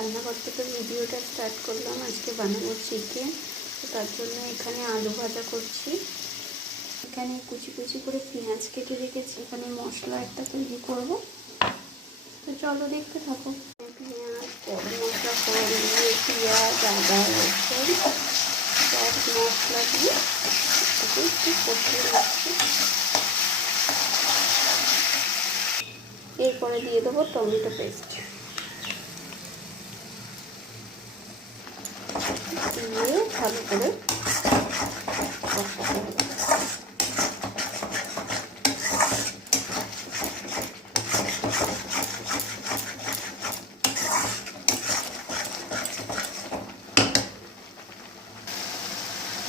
রান্নাঘর থেকে ভিডিওটা স্টার্ট করলাম। আজকে বানাবো চিকেন। তো তার জন্য এখানে আলু ভাজা করছি। এখানে কুচি কুচি করে পেঁয়াজ কেটে রেখেছি। এখানে মশলা একটা তৈরি করব, তো চলো দেখতে থাকো। পেঁয়াজ, গরম মশলা, ফোড়ন দিয়ে পেঁয়াজ, আদা, রসুন সব মশলা দিয়ে একটু কষিয়ে রাখছি। এরপরে দিয়ে দেবো টমেটো পেস্ট, দিয়ে ভালো করে কষাতে হবে।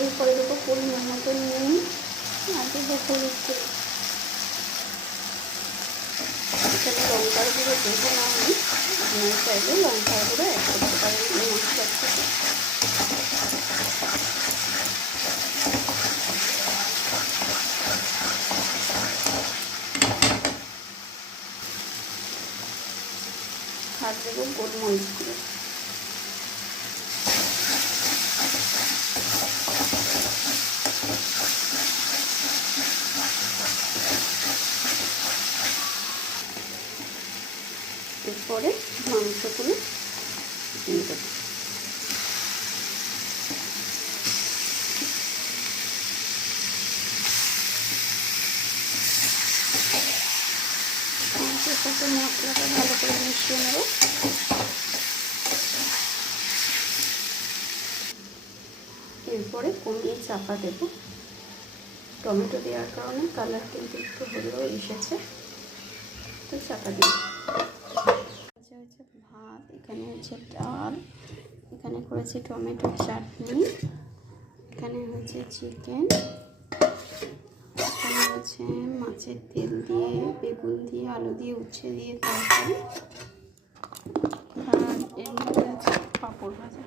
এরপরে দেবো পরিমাণ মতো নুন আর দেবো হলুদ গুঁড়ো। এখানে লঙ্কার গুঁড়ো দেবো না, আমি আপনার চাইলে লঙ্কার গুঁড়ো অ্যাড করতে পারেন এই মশলার থেকে। আর দেবো গোলমরিচ গুঁড়ো। এরপরে মাংসগুলো দিয়ে দেবো। মাংসের সাথে মশলাটা ভালো করে মিশিয়ে নেব। এরপরে কমিয়ে চাপা দেব। টমেটো দেওয়ার কারণে কালার কিন্তু একটু হলেও এসেছে, তো চাপা দিই। হচ্ছে ভাত, এখানে হচ্ছে ডাল, এখানে করেছি টমেটোর চাটনি, এখানে হচ্ছে চিকেন, এখানে হচ্ছে মাছের তেল দিয়ে, বেগুন দিয়ে, আলু দিয়ে, উচ্ছে দিয়ে তরকারি, আর এর মধ্যে আছে পাঁপড় ভাজা।